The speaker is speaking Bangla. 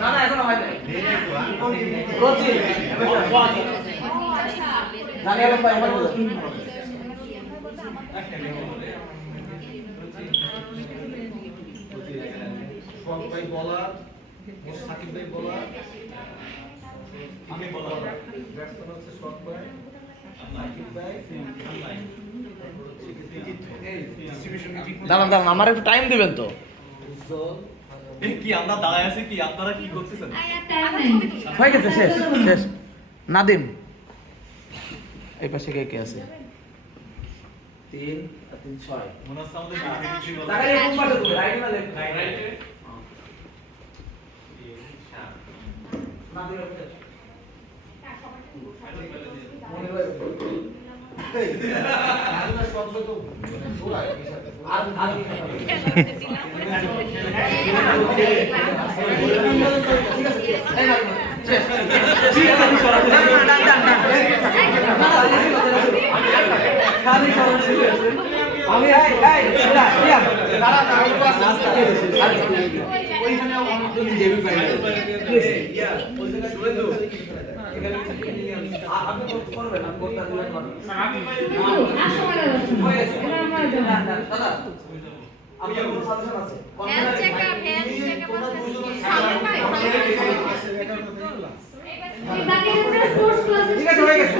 না না এখনো হয় নাই রোজি জানি আলম ভাই আমার শখ ভাই বলার সাকিব ভাই বলার আমি বলার ব্যাটসম্যান হচ্ছে শখ ভাই সাকিব ভাই দাঁড়ান দাঁড়ান আমার একটু টাইম দিবেন তো কি আমরা দাঁড়ায় আছি কি আপনারা কি করতেছেন হয়ে গেছে শেষ শেষ নাদিম এই পাশে কে কে আছে 3 আর 3 6 মনে হচ্ছে আমাদের সাথে কিছু বলা তাকালে কোন পাশে তুমি রাইট না লেফট রাইটে নাদিম এর মনে হয় আর আমি ওইখানে অনেকজন দেবী পাই আপনি করবেন আমি করতে দিবেন দাদা আপনার কোনো সাজেশন আছে হেলথ চেকআপ আছে এই বাকি স্পোর্টস ক্লাসে ঠিক আছে হয়ে গেছে